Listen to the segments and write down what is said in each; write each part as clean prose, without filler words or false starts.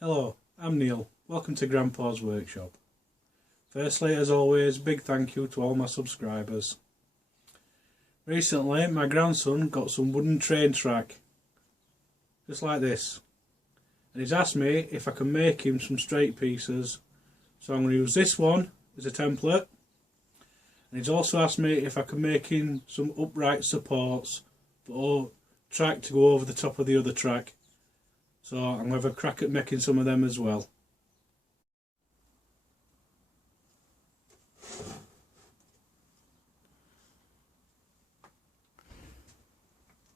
Hello, I'm Neil. Welcome to Grandpa's Workshop. Firstly, as always, big thank you to all my subscribers. Recently, my grandson got some wooden train track, just like this, and he's asked me if I can make him some straight pieces. So I'm going to use this one as a template, and he's also asked me if I can make him some upright supports for track to go over the top of the other track. So I'm going to have a crack at making some of them as well.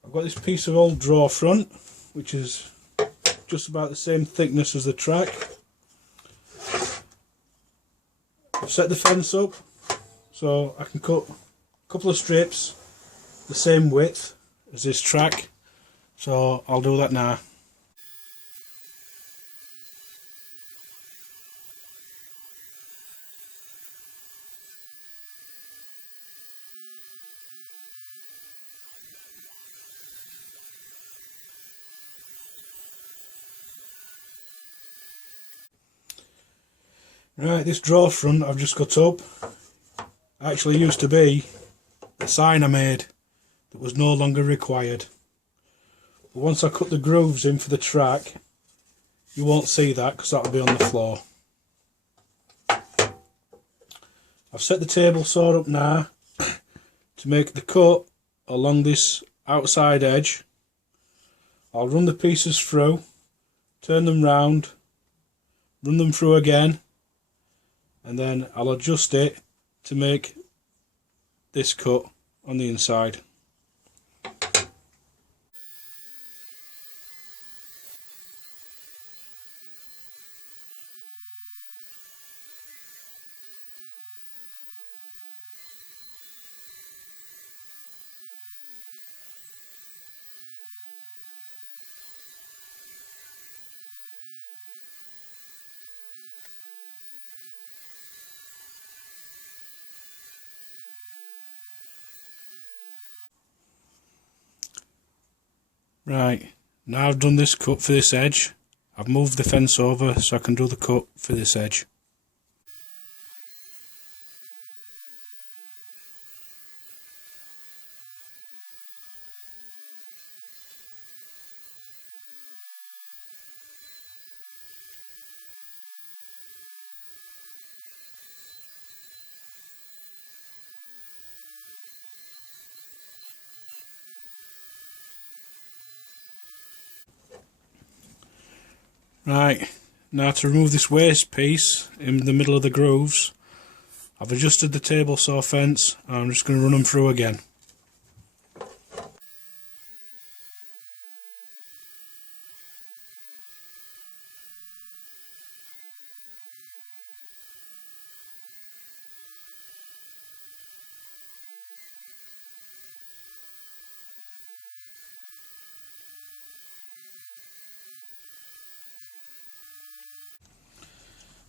I've got this piece of old draw front, which is just about the same thickness as the track. I've set the fence up so I can cut a couple of strips the same width as this track, so I'll do that now. Right, this draw front I've just cut up actually used to be a sign I made that was no longer required. But once I cut the grooves in for the track, you won't see that because that'll be on the floor. I've set the table saw up now to make the cut along this outside edge. I'll run the pieces through, turn them round, run them through again, and then I'll adjust it to make this cut on the inside. Right, now I've done this cut for this edge, I've moved the fence over so I can do the cut for this edge. Right, now to remove this waste piece in the middle of the grooves, I've adjusted the table saw fence and I'm just going to run them through again.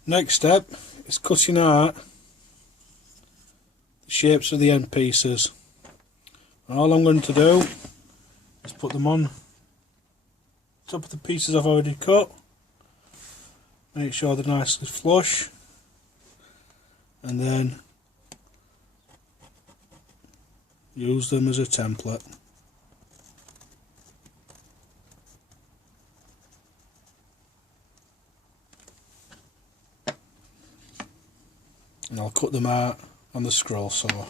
Next step is cutting out the shapes of the end pieces. And all I'm going to do is put them on top of the pieces I've already cut, make sure they're nicely flush, and then use them as a template. And I'll cut them out on the scroll saw.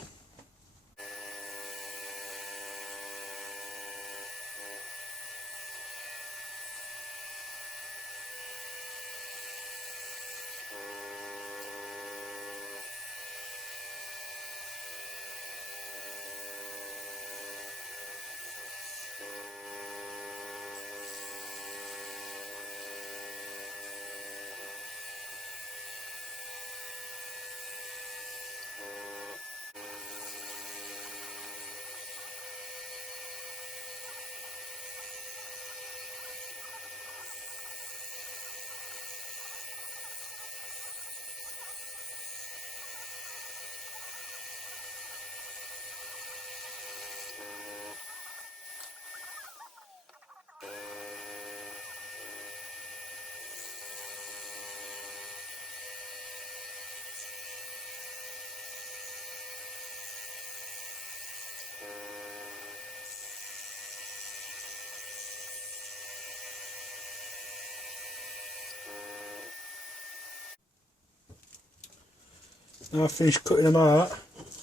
Now I've finished cutting them out,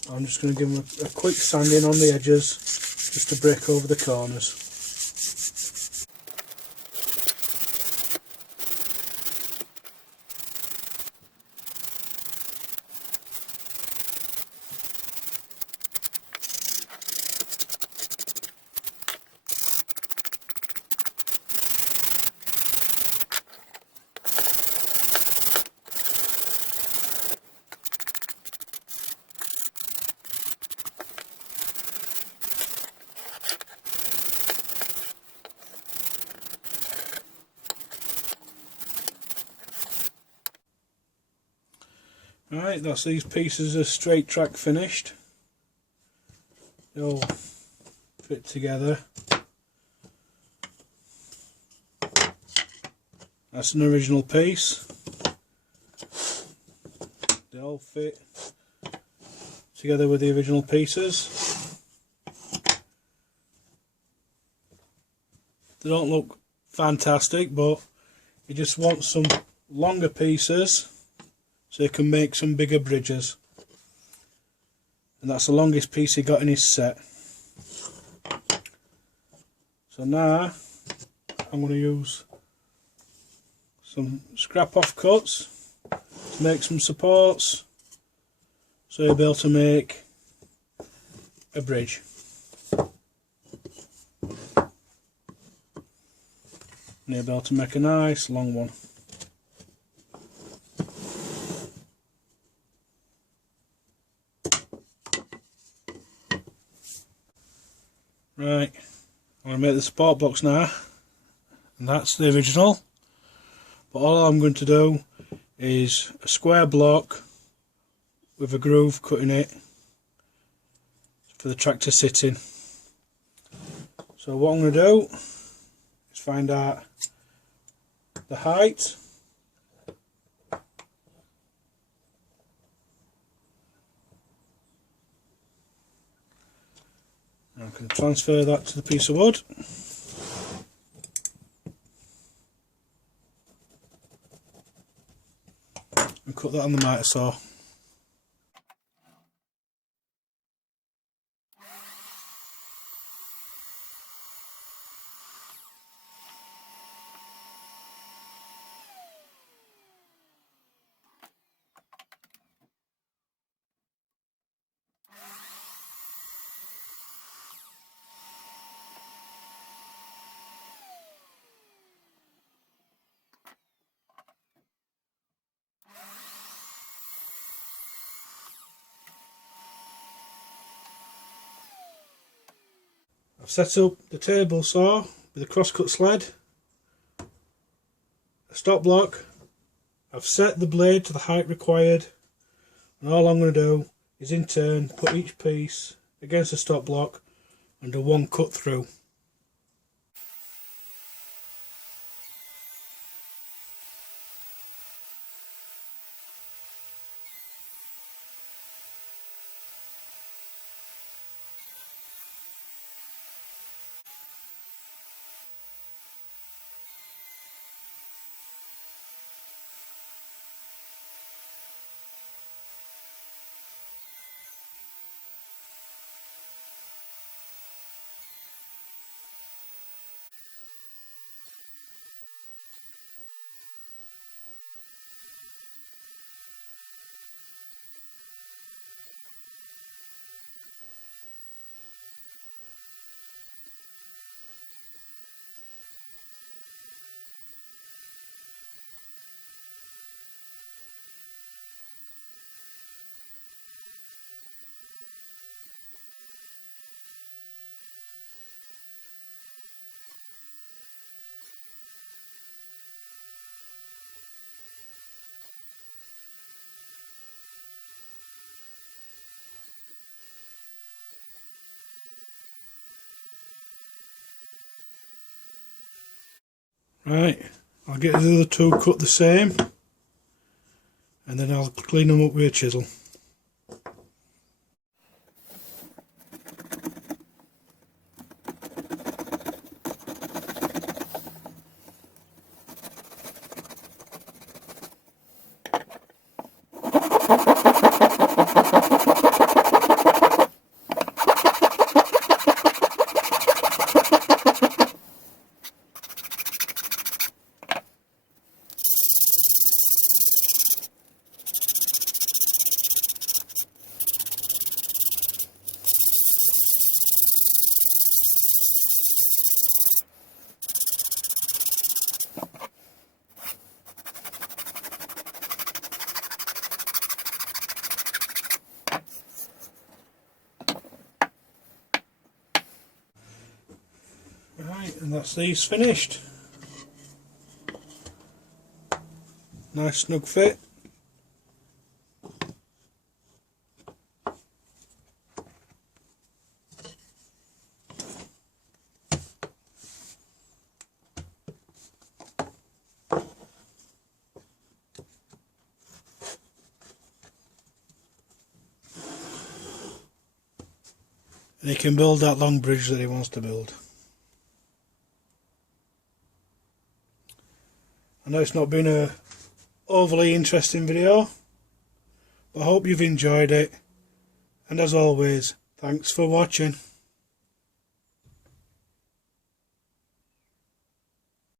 I'm just going to give them a quick sanding on the edges just to break over the corners. Right, that's these pieces of straight track finished. They all fit together. That's an original piece. They all fit together with the original pieces. They don't look fantastic, but you just want some longer pieces so you can make some bigger bridges. And that's the longest piece he got in his set. So now I'm going to use some scrap off cuts to make some supports so you'll be able to make a bridge. And you'll be able to make a nice long one. Right, I'm going to make the support blocks now, and that's the original, but all I'm going to do is a square block with a groove cut in it for the track to sit in. So what I'm going to do is find out the height, I can transfer that to the piece of wood. And cut that on the miter saw. I've set up the table saw with a crosscut sled, a stop block. I've set the blade to the height required, and all I'm going to do is in turn put each piece against the stop block and do one cut through. Right, I'll get the other two cut the same, and then I'll clean them up with a chisel. And that's these finished. Nice snug fit. And he can build that long bridge that he wants to build. I know it's not been a overly interesting video, but I hope you've enjoyed it, and as always, thanks for watching.